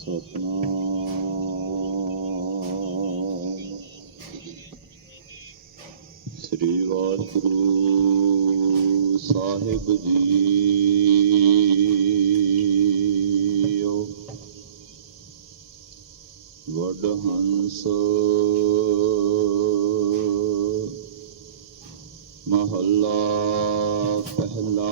ਸਤਨਾਮ। ਸ੍ਰੀ ਵਾਹਿਗੁਰੂ ਸਾਹਿਬ ਜੀਓ। ਵਡ ਹੰਸ ਮਹੱਲਾ ਪਹਿਲਾ।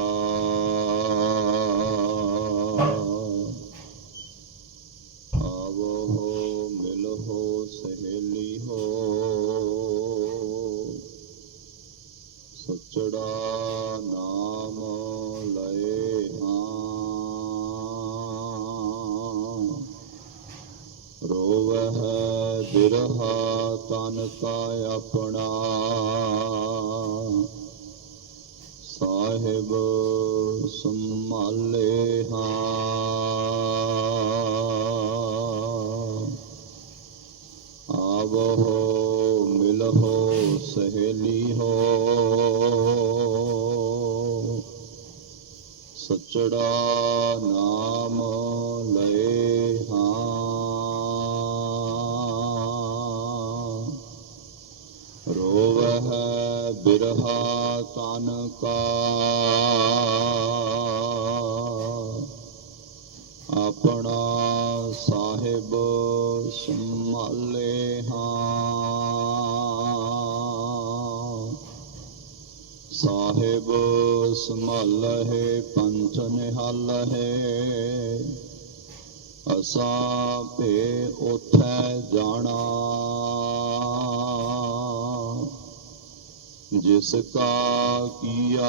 ਬਿਰਹਾ ਤਨ ਕਾ ਆਪਣਾ। ਸਾਹਿਬ ਸੰਭਾਲੇ ਹਾਂ। ਆਵੋ ਮਿਲੋ ਸਹੇਲੀ ਹੋ। ਸਚੜਾ ਨਾਮ ਲਏ ਹਾਂ। ਬਿਰਹਾ ਤਨ ਕਾ ਆਪਣਾ ਸਾਹਿਬ ਸੰਭਾਲੇ ਹਾਂ। ਸਾਹਿਬ ਸੰਭਾਲਹਿ ਪੰਚ ਨਿਹਾਲਹਿ ਅਸਾਂ ਭੇ ਉਥੈ ਜਾਣਾ। ਜਿਸ ਕਾ ਕੀਆ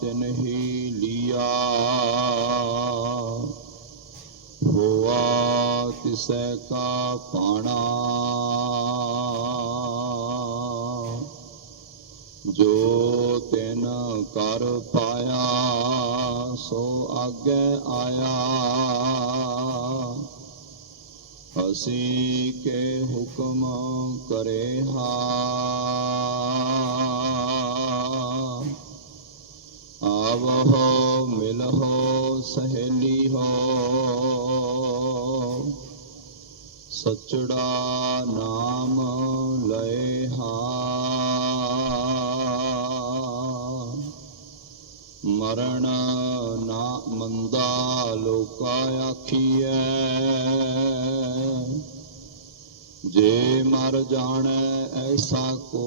ਤਿਨਹੀ ਲੀਆ, ਹੋਆ ਤਿਸੈ ਕਾ ਪਾਣਾ। ਜੋ ਤਿਨ ਕਰ ਪਾਇਆ, ਸੋ ਆਗੇ ਆਇਆ। ਅਸੀਂ ਕੇ ਹੁਕਮ ਕਰੇ ਹਾ। ਆਵੋ ਮਿਲਹੁ ਸਹੇਲੀ ਹੋ। ਸਚੜਾ ਨਾਮ ਲਏ ਹਾਂ। ਮਰਨ ਨਾ ਮੰਦਾ ਲੋਕਾ ਆਖੀਐ। ਜੇ ਮਰ ਜਾਣੈ ਐਸਾ ਕੋ।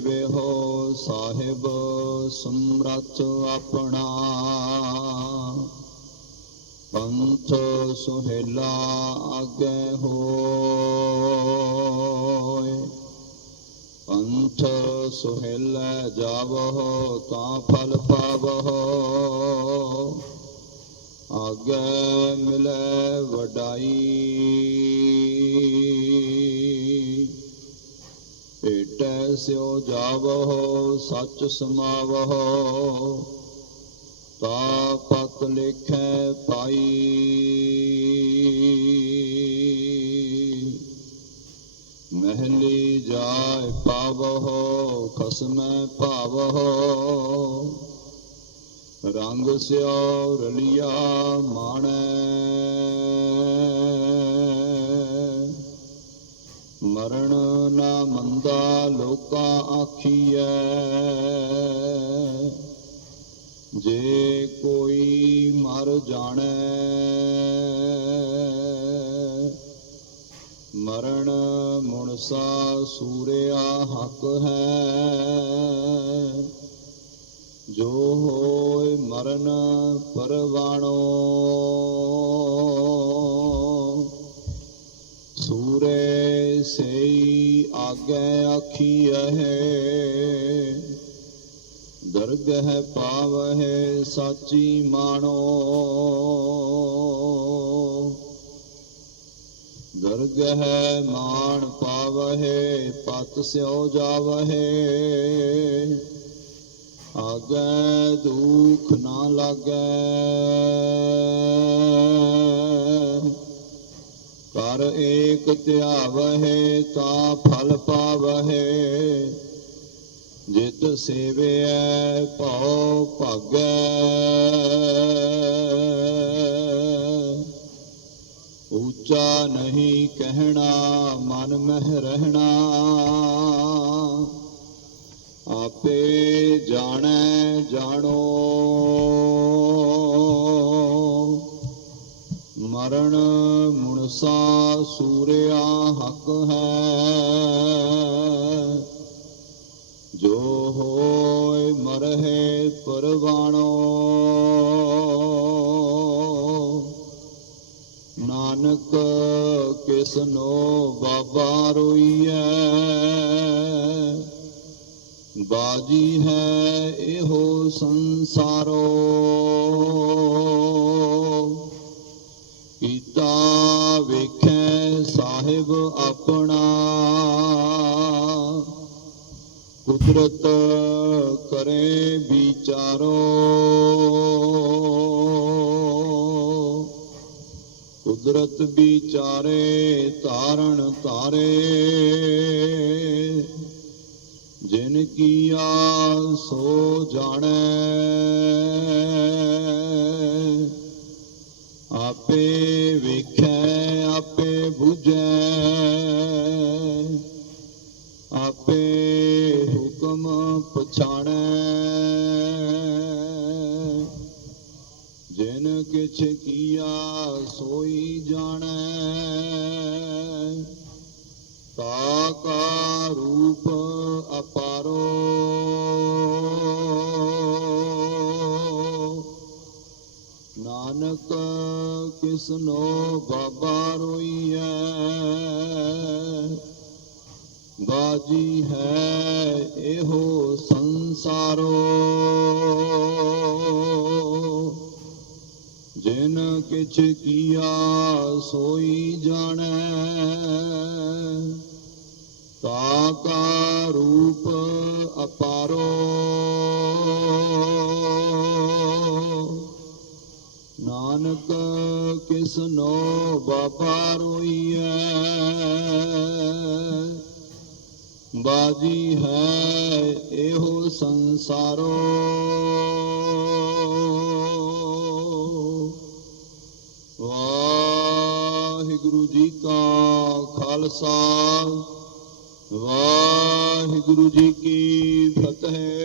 ਸੇਵੇ ਹੋ ਸਾਹਿਬ ਸਮਰਥ ਆਪਣਾ। ਪੰਥ ਸੁਹੇਲਾ ਅਗੇ ਹੋਏ। ਪੰਥ ਸੁਹੇਲਾ ਜਾਵੋ ਤਾਂ ਫਲ ਪਾਵੋ। ਆਗੇ ਮਿਲੇ ਵਡਾਈ। ਸਿਓ ਜਾਵੋ ਸੱਚ ਸਮਾਵੋ ਤਾ ਪਤ ਲਿਖੈ ਪਾਈ। ਮਹਿਲੀ ਜਾਇ ਪਾਵੋ ਖਸਮੈ ਭਾਵੋ ਰੰਗ ਸਿਓ ਰਲਿਆ ਮਾਣੈ। ਮਰਨ ਨਾ ਮੰਦਾ ਲੋਕਾ ਆਖੀਐ। ਜੇ ਕੋਈ ਮਰ ਜਾਣੈ, ਮਰਨ ਮੁਨਸਾ ਸੂਰਿਆ ਹੱਕ ਹੈ। ਜੋ ਹੋਏ ਮਰਨ ਪਰਵਾਣੋ ਸੂਰੇ ਸਈ ਆਗੇ ਆਖੀਐ ਦਰਗਹਿ ਪਾਵਹਿ ਸਾਚੀ ਮਾਣੋ। ਦਰਗਹਿ ਮਾਣ ਪਾਵਹਿ ਪਤ ਸਿਓ ਜਾਵਹਿ। ਆਗੇ ਦੁਖ ਨਾ ਲਾਗੈ। ਕਰ ਏਕ ਧਿਆਵਹਿ ਤਾ ਫਲ ਪਾਵਹਿ, ਜਿਤ ਸੇਵਿਐ ਭਉ ਭਗੈ। ਉੱਚਾ ਨਹੀਂ ਕਹਿਣਾ, ਮਨ ਮਹਿ ਰਹਿਣਾ, ਆਪੇ ਜਾਣੈ, ਜਾਣੋ। ਮਰਨ ਮੁਨਸਾ ਸੂਰਿਆ ਹੱਕ ਹੈ। ਜੋ ਹੋਏ ਮਰਹਿ ਪਰਵਾਣੋ, ਨਾਨਕ ਕਿਸਨੋ ਬਾਬਾ ਰੋਈਐ। ਬਾਜੀ ਹੈ ਇਹੋ ਸੰਸਾਰੋ। ਕੀਤਾ ਵੇਖੈ ਸਾਹਿਬ ਆਪਣਾ। ਕੁਦਰਤ ਕਰੇ ਵਿਚਾਰੋ। ਕੁਦਰਤ ਵਿਚਾਰੇ ਧਾਰਨ ਧਾਰੇ। ਜਿਨ ਕੀਆ ਸੋ ਜਾਣੈ। ਆਪੇ ਵੇਖੈ, ਆਪੇ ਬੁਝੈ। ਆਪੇ ਹੁਕਮ ਪਛਾਣੈ। ਜਿਨ ਕਿਛ ਕੀਆ, ਸੋਈ ਜਾਣੈ। ਤਾ ਕਾ ਰੂਪ ਅਪਾਰੋ। ਨਾਨਕ ਕਿਸਨੋ ਬਾਬਾ ਰੋਈਐ, ਬਾਜੀ ਹੈ ਇਹੋ ਸੰਸਾਰੋ। ਜਿਨ ਕਿਛ ਕੀਆ ਸੋਈ ਜਾਣੈ, ਤਾ ਕਾ ਰੂਪ ਅਪਾਰੋ। ਨਾਨਕ ਕਿਸਨੋ ਬਾਬਾ ਰੋਈਐ? ਬਾਜੀ ਹੈ ਇਹੋ ਸੰਸਾਰੋ। ਵਾਹਿਗੁਰੂ ਜੀ ਕਾ ਖਾਲਸਾ, ਵਾਹਿਗੁਰੂ ਜੀ ਕੀ ਫਤਿਹ।